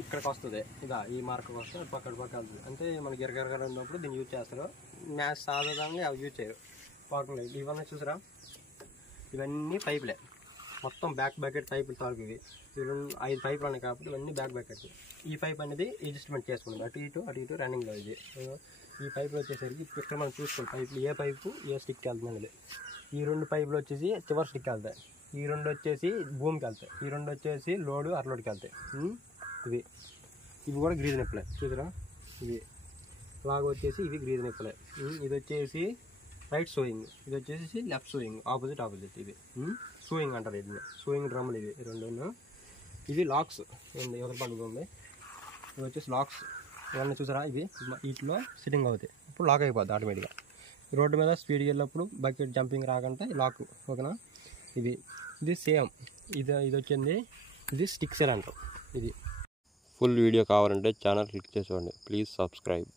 ఇక్కడికి వస్తుంది ఇదా ఈ మార్క్ వస్తే పక్కన వెళ్తుంది అంటే మనకి ఎరగరగా ఉన్నప్పుడు దీన్ని యూజ్ చేస్తారు. మ్యాథ్స్ సాధారణంగా అవి యూజ్ చేయరు. పార్కింగ్ లైట్ ఇవన్నీ చూసారా, ఇవన్నీ పైపులే, మొత్తం బ్యాక్ బకెట్ పైపులు తాలూకు ఇవి 5 పైపులు ఉన్నాయి కాబట్టి ఇవన్నీ బ్యాక్ బకెట్. ఈ పైప్ అనేది అడ్జస్ట్మెంట్ చేసుకుంటుంది అటు ఇటు రన్నింగ్లో. ఇది ఈ పైపులు వచ్చేసరికి ఇక్కడ మనం చూసుకోవాలి పైపులు ఏ పైపు ఏ స్టిక్ వెళ్తుంది అనేది. ఈ 2 పైపులు వచ్చేసి చివరి స్టిక్ వెళ్తాయి, ఈ 2 వచ్చేసి భూమికి వెళ్తాయి, ఈ 2 వచ్చేసి లోడు అరలోడ్కి వెళ్తాయి. ఇవి కూడా గ్రీజ్ నిప్పులే చూసారా, ఇవి లాగా వచ్చేసి ఇవి గ్రీజ్ నిప్పులే. ఇది వచ్చేసి రైట్ సోయింగ్, ఇది వచ్చేసి లెఫ్ట్ సోయింగ్, ఆపోజిట్. ఇది సోయింగ్ అంటారు, ఇది సోయింగ్ డ్రమ్ములు ఇవి 2. ఇవి లాక్స్ ఎవరి పక్కన ఉంది, ఇవి వచ్చేసి లాక్స్. ఇవన్నీ చూసారా, ఇవి వీటిలో సిట్టింగ్ అవుతాయి, ఇప్పుడు లాక్ అయిపోద్ది ఆటోమేటిక్గా. రోడ్డు మీద స్పీడ్కి వెళ్ళినప్పుడు బకెట్ జంపింగ్ రాకంటే లాక్, ఓకేనా. ఇది సేమ్, ఇది వచ్చింది, ఇది స్టిక్ సెల్ అంటారు. ఇది ఫుల్ వీడియో కావాలంటే ఛానల్ క్లిక్ చేసుకోండి. Please subscribe.